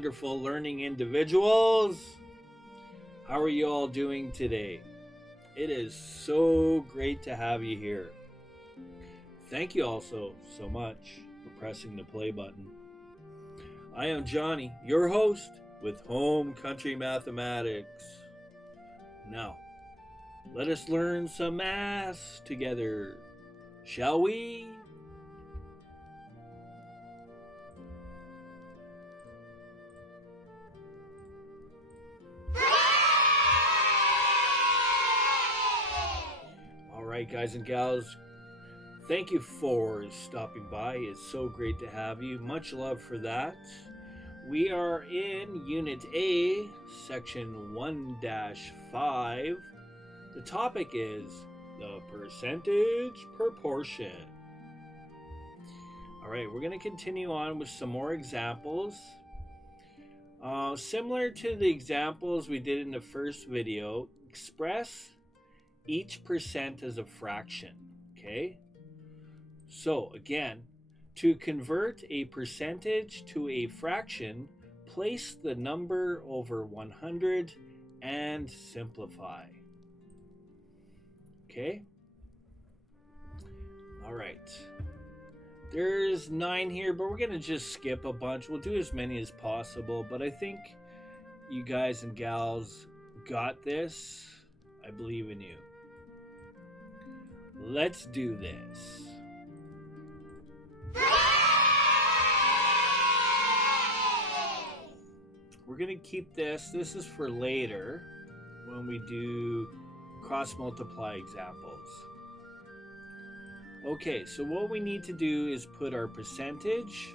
wonderful learning individuals. How are you all doing today? It is so great to have you here. Thank you also so much for pressing the play button. I am Johnny, your host with HomeCountry Mathematics. Now, let us learn some math together, shall we? All right, guys and gals, thank you for stopping by. It's so great to have you. Much love for that. We are in Unit A, Section 1-5. The topic is the percentage proportion. All right, we're going to continue on with some more examples. Similar to the examples we did in the first video, express each percent as a fraction, okay? So again, to convert a percentage to a fraction, place the number over 100 and simplify. Okay? All right. There's 9 here, but we're going to just skip a bunch. We'll do as many as possible, but I think you guys and gals got this. I believe in you. Let's do this. We're going to keep this. This is for later when we do cross multiply examples. Okay, so what we need to do is put our percentage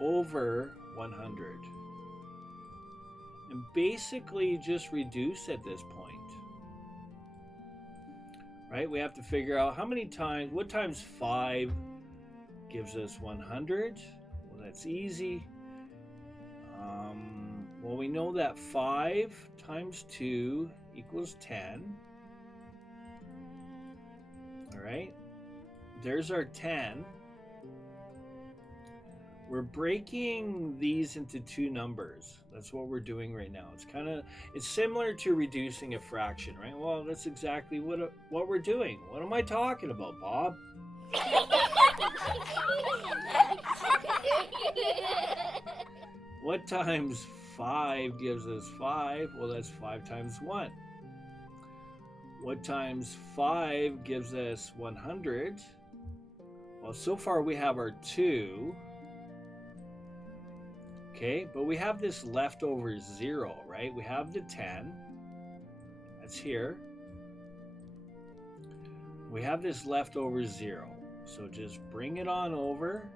over 100 and basically just reduce at this point. Right? We have to figure out how many times, what times 5 gives us 100? Well, that's easy. Well, we know that 5 times 2 equals 10. All right, there's our 10. We're breaking these into 2 numbers. That's what we're doing right now. It's similar to reducing a fraction, right? Well, that's exactly what we're doing. What am I talking about, Bob? What times 5 gives us 5? Well, that's 5 times 1. What times 5 gives us 100? Well, so far we have our 2. Okay, but we have this leftover 0, right? We have the 10. That's here. We have this leftover 0. So just bring it on over.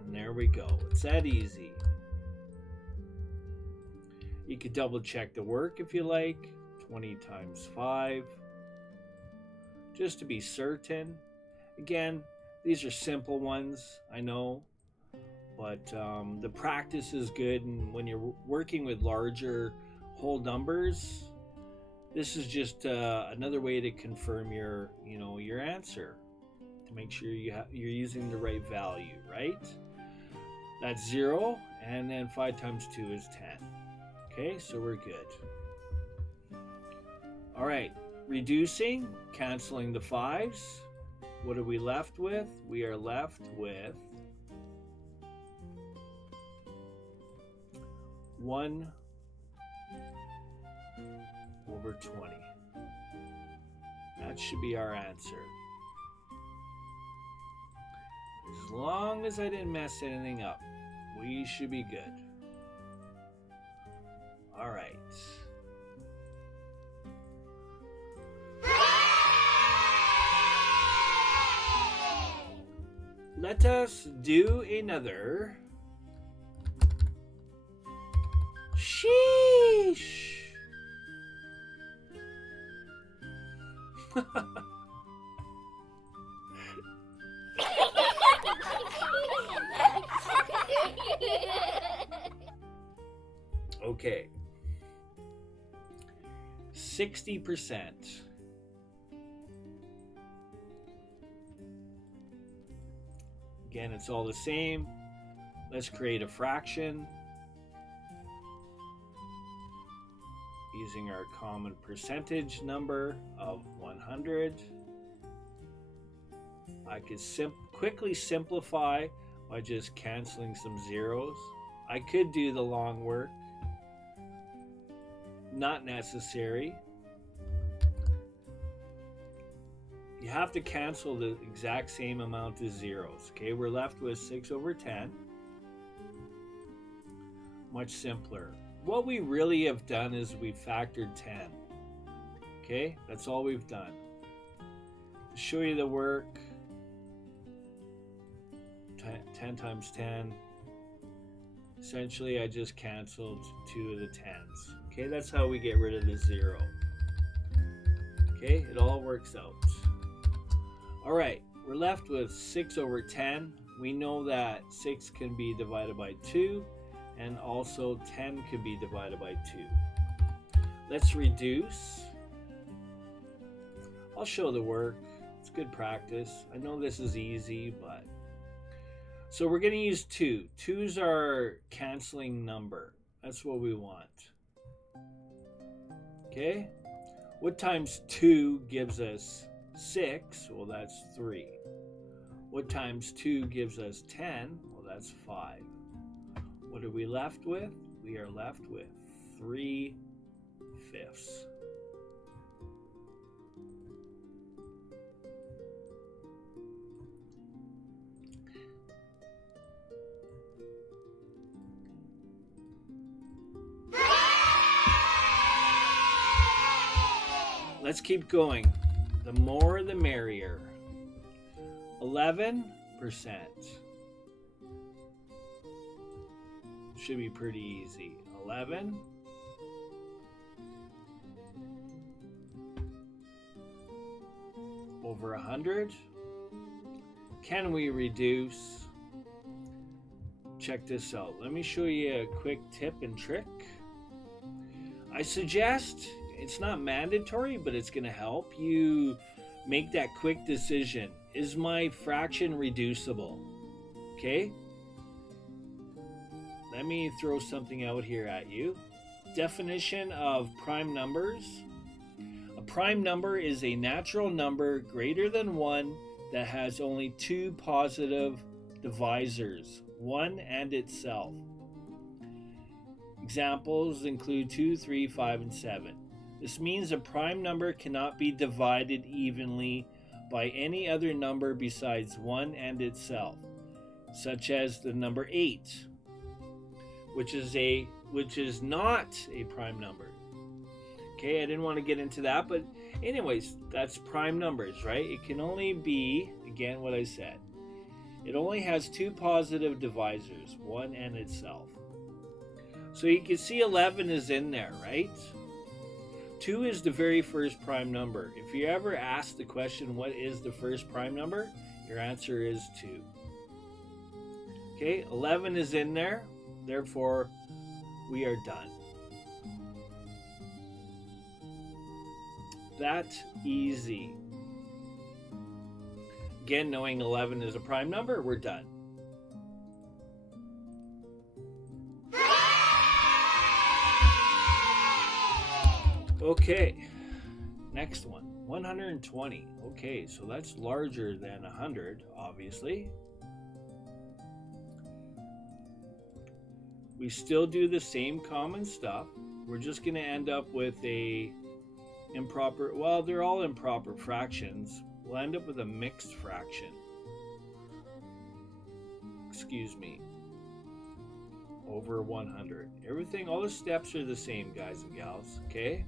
And there we go. It's that easy. You could double check the work if you like. 20 times 5. Just to be certain. Again, these are simple ones, I know. But the practice is good, and when you're working with larger whole numbers, this is just another way to confirm your answer, to make sure you're using the right value, right? That's 0, and then 5 times 2 is 10. Okay, so we're good. All right, reducing, canceling the 5s. What are we left with? We are left with 1 over 20. That should be our answer. As long as I didn't mess anything up, we should be good. All right. Let us do another. Sheesh. Okay. 60%. Again, it's all the same. Let's create a fraction using our common percentage number of 100. I could quickly simplify by just canceling some zeros. I could do the long work. Not necessary. You have to cancel the exact same amount as zeros. Okay, we're left with 6 over 10. Much simpler. What we really have done is we factored 10. Okay, that's all we've done. To show you the work, 10 times 10. Essentially, I just canceled 2 of the 10s. Okay, that's how we get rid of the 0. Okay, it all works out. All right, we're left with 6 over 10. We know that 6 can be divided by 2, and also 10 can be divided by 2. Let's reduce. I'll show the work. It's good practice. I know this is easy, but... So we're going to use 2. 2 is our canceling number. That's what we want. Okay? What times 2 gives us 6? Well, that's 3. What times 2 gives us 10? Well, that's 5. What are we left with? We are left with 3/5. Let's keep going. The more the merrier. 11%. Should be pretty easy. 11 over 100. Can we reduce? Check this out. Let me show you a quick tip and trick. I suggest, it's not mandatory, but it's going to help you make that quick decision. Is my fraction reducible? Okay? Let me throw something out here at you. Definition of prime numbers. A prime number is a natural number greater than 1 that has only 2 positive divisors, 1 and itself. Examples include 2, 3, 5, and 7. This means a prime number cannot be divided evenly by any other number besides 1 and itself, such as the number 8, which is not a prime number. Okay, I didn't want to get into that, but anyways, that's prime numbers, right? It can only be, again, what I said. It only has 2 positive divisors, 1 and itself. So you can see 11 is in there, right? 2 is the very first prime number. If you ever ask the question, what is the first prime number? Your answer is 2. Okay, 11 is in there. Therefore, we are done. That's easy. Again, knowing 11 is a prime number, we're done. Okay, next one, 120. Okay, so that's larger than 100, obviously. We still do the same common stuff. We're just going to end up with a improper, well, they're all improper fractions. We'll end up with a mixed fraction. Excuse me. Over 100. Everything, all the steps are the same, guys and gals, okay?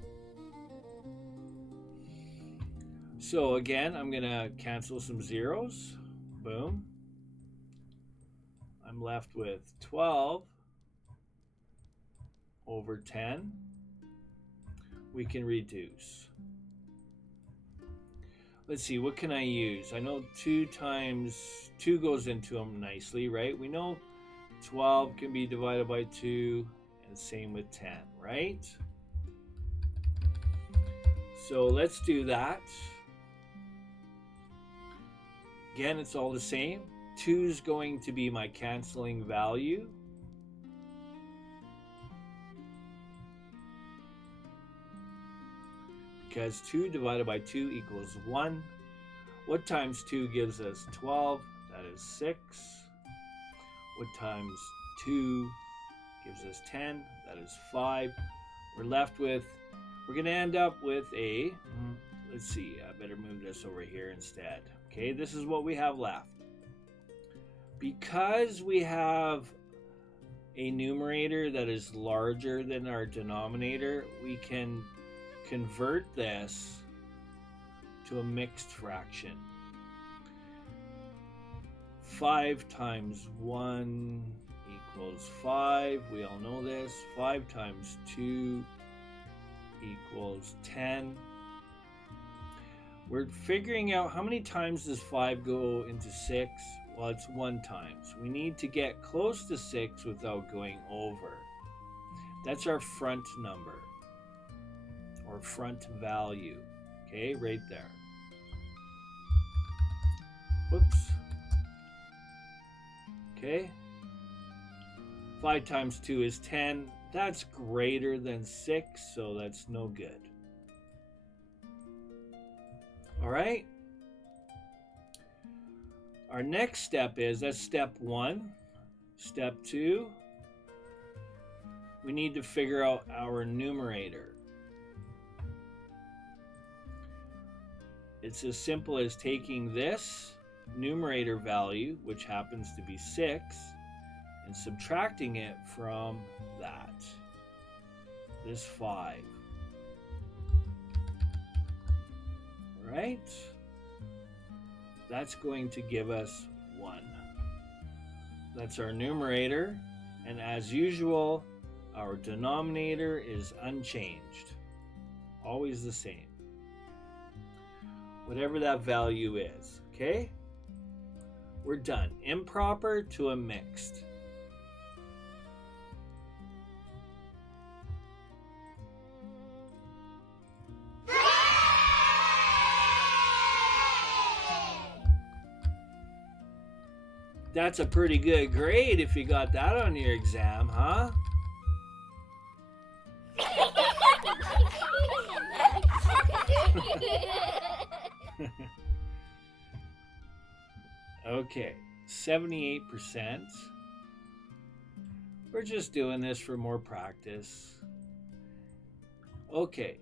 So again, I'm going to cancel some zeros. Boom. I'm left with 12 over 10. We can reduce. Let's see, what can I use? I know 2 times 2 goes into them nicely, right? We know 12 can be divided by 2, and same with 10, right? So let's do that. Again, it's all the same. 2 is going to be my canceling value. Because 2 divided by 2 equals 1. What times 2 gives us 12? That is 6. What times 2 gives us 10? That is 5. We're left with, we're going to end up with a, let's see, I better move this over here instead. Okay, this is what we have left. Because we have a numerator that is larger than our denominator, we can convert this to a mixed fraction. 5 times 1 equals 5. We all know this. 5 times 2 equals 10. We're figuring out how many times does 5 go into 6? Well, it's 1 time. So we need to get close to 6 without going over. That's our front number, or front value. Okay, right there. Whoops. Okay. 5 times 2 is 10. That's greater than 6, so that's no good. All right. Our next step is, that's step 1. Step 2, we need to figure out our numerator. It's as simple as taking this numerator value, which happens to be 6, and subtracting it from that, this 5. All right? That's going to give us 1. That's our numerator, and as usual, our denominator is unchanged, always the same, whatever that value is. Okay, we're done. Improper to a mixed. That's a pretty good grade if you got that on your exam, huh? Okay, 78%. We're just doing this for more practice. Okay,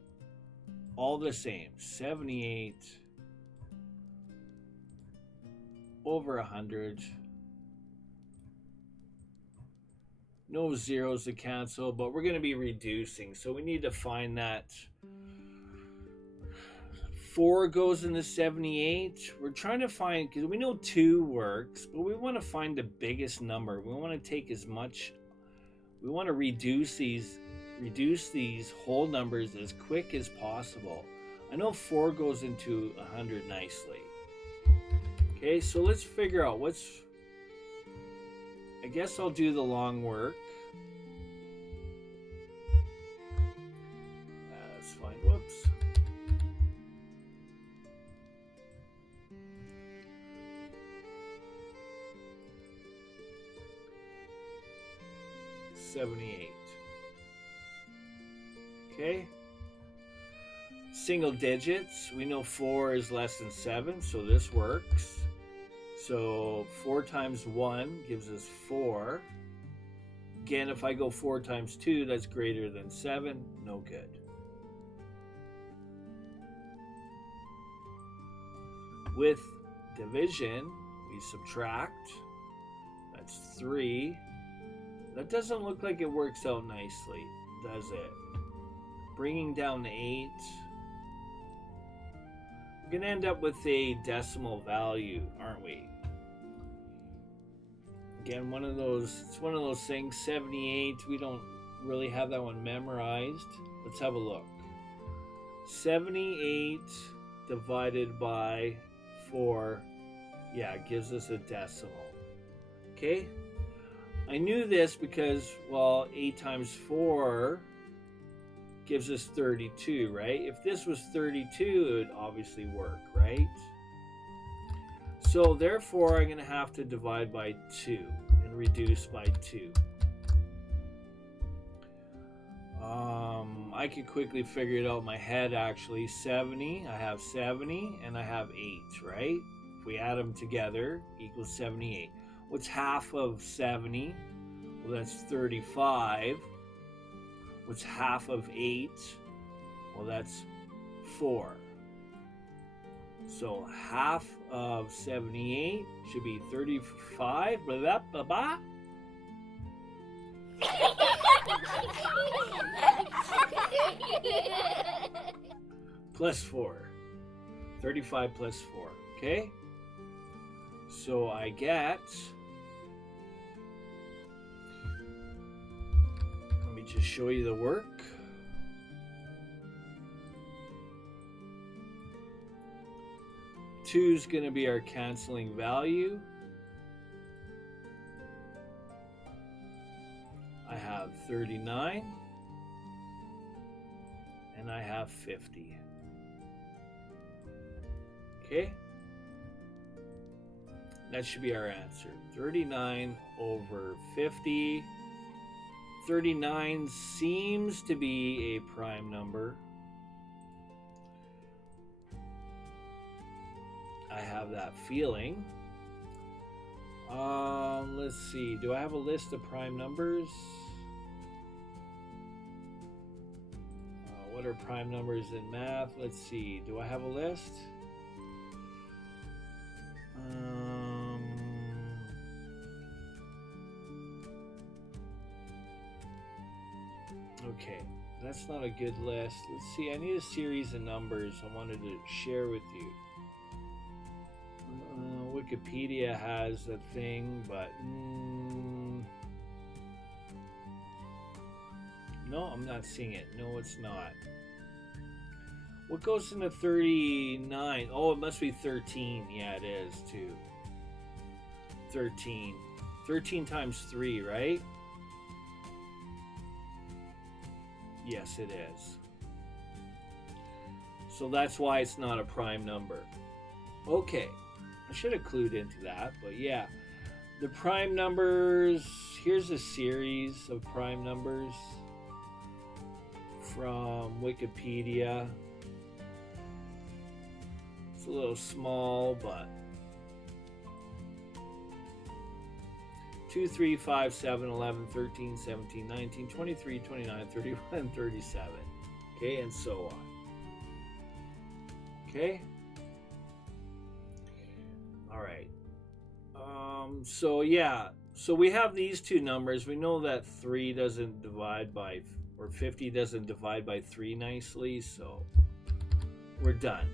all the same, 78 over 100. No zeros to cancel, but we're going to be reducing, so we need to find that 4 goes into 78. We're trying to find, because we know 2 works, but we want to find the biggest number. We want to take as much, we want to reduce these whole numbers as quick as possible. I know 4 goes into 100 nicely. Okay, so let's figure out what's, I guess I'll do the long work. That's fine. Whoops. $78. Okay. Single digits. We know 4 is less than 7, so this works. So 4 times 1 gives us 4. Again, if I go 4 times 2, that's greater than 7. No good. With division, we subtract. That's 3. That doesn't look like it works out nicely, does it? Bringing down 8. We're going to end up with a decimal value, aren't we? Again, it's one of those things, 78, we don't really have that one memorized. Let's have a look. 78 divided by 4, yeah, it gives us a decimal. Okay? I knew this because, well, 8 times 4 gives us 32, right? If this was 32, it would obviously work, right? So therefore, I'm going to have to divide by 2 and reduce by 2. I can quickly figure it out in my head actually. 70, I have 70 and I have 8, right? If we add them together, equals 78. What's half of 70? Well, that's 35. What's half of 8? Well, that's 4. So half of 78 should be 35. Blah, blah, blah, blah. Plus 4. 35 plus 4. Okay? So I get... Let me just show you the work. Two is going to be our canceling value. I have 39 and I have 50. Okay? That should be our answer. 39 over 50. 39 seems to be a prime number. I have that feeling. Let's see. Do I have a list of prime numbers? What are prime numbers in math? Let's see. Do I have a list? Okay, that's not a good list. Let's see. I need a series of numbers I wanted to share with you. Wikipedia has a thing, but no, I'm not seeing it. No, it's not. What goes into 39? Oh, it must be 13. Yeah, it is too. 13. 13 times 3, right? Yes, it is. So that's why it's not a prime number. Okay. I should have clued into that, but yeah. The prime numbers, here's a series of prime numbers from Wikipedia. It's a little small, but 2, 3, 5, 7, 11, 13, 17, 19, 23, 29, 31, 37. Okay, and so on. Okay? All right. So yeah. So we have these two numbers. We know that 3 doesn't divide by, or 50 doesn't divide by 3 nicely, so we're done.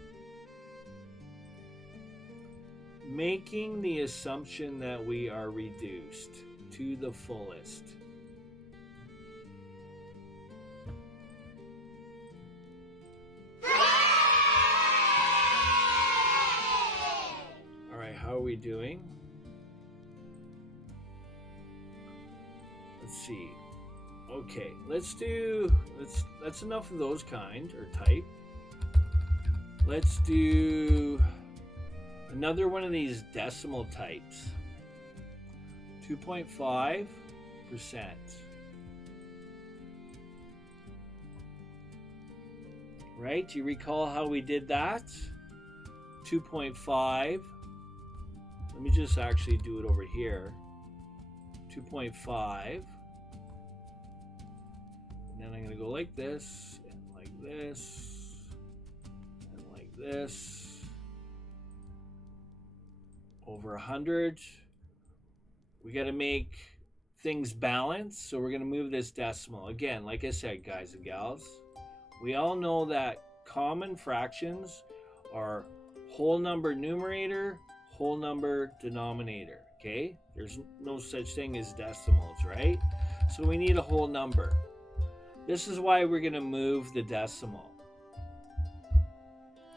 Making the assumption that we are reduced to the fullest. All right, how are we doing? Let's see. Okay, that's enough of those kind or type. Let's do another one of these decimal types. 2.5%. Right? Do you recall how we did that? 2.5. Let me just actually do it over here. 2.5. And then I'm going to go like this, and like this, and like this. Over 100. We got to make things balance, so we're going to move this decimal. Again, like I said, guys and gals, we all know that common fractions are whole number numerator, whole number denominator, okay? There's no such thing as decimals, right? So we need a whole number. This is why we're going to move the decimal,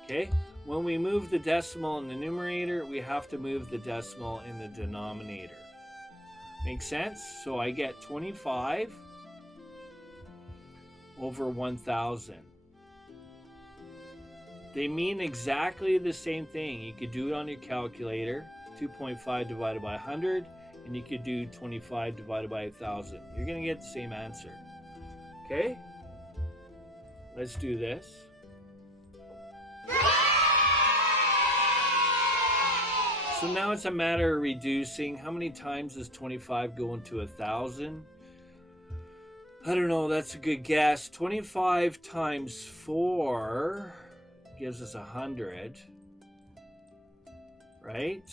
okay? When we move the decimal in the numerator, we have to move the decimal in the denominator. Make sense? So I get 25 over 1,000. They mean exactly the same thing. You could do it on your calculator, 2.5 divided by 100, and you could do 25 divided by 1,000. You're going to get the same answer. Okay? Let's do this. So now it's a matter of reducing. How many times does 25 go into 1,000? I don't know. That's a good guess. 25 times 4 gives us 100. Right?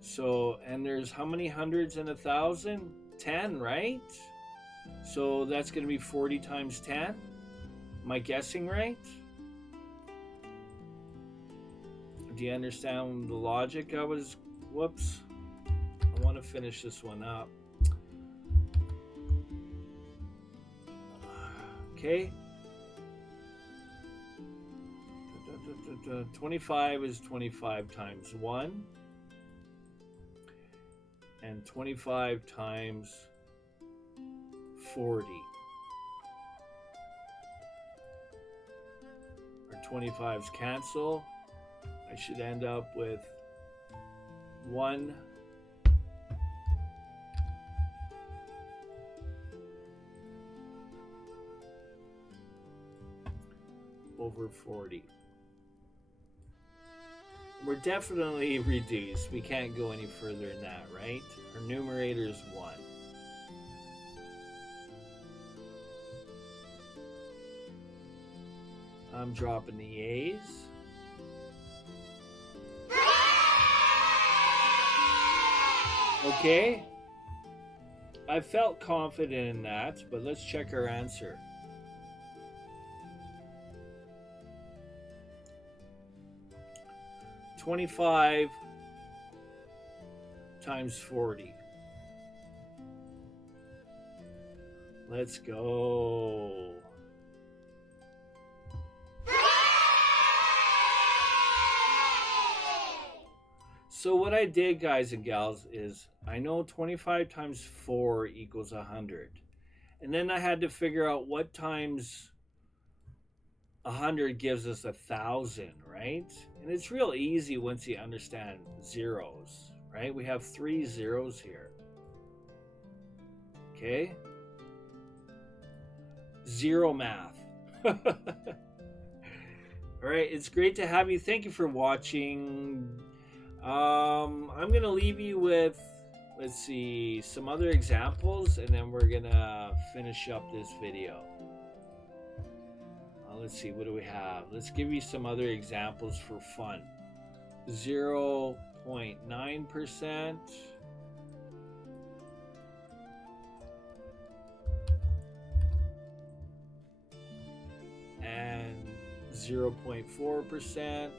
So, and there's how many hundreds in 1,000? 10, right? So that's going to be 40 times 10. Am I guessing right? Do you understand the logic? Whoops. I want to finish this one up. Okay. 25 is 25 times 1. And 25 times 40. Our 25s cancel. I should end up with 1 over 40. We're definitely reduced. We can't go any further than that, right? Our numerator is 1. I'm dropping the A's. Okay. I felt confident in that, but let's check our answer. $25 times 40. Let's go. So what I did, guys and gals, is I know 25 times 4 equals 100. And then I had to figure out what times 100 gives us 1,000, right? And it's real easy once you understand zeros, right? We have 3 zeros here. Okay? Zero math. All right, it's great to have you. Thank you for watching. I'm going to leave you with, let's see, some other examples, and then we're going to finish up this video. Let's see, what do we have? Let's give you some other examples for fun. 0.9%. And 0.4%.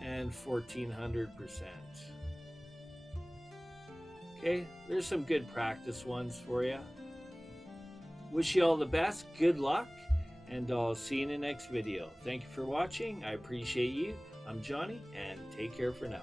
And 1,400%. Okay, there's some good practice ones for you. Wish you all the best, good luck, and I'll see you in the next video. Thank you for watching. I appreciate you. I'm Johnny, and take care for now.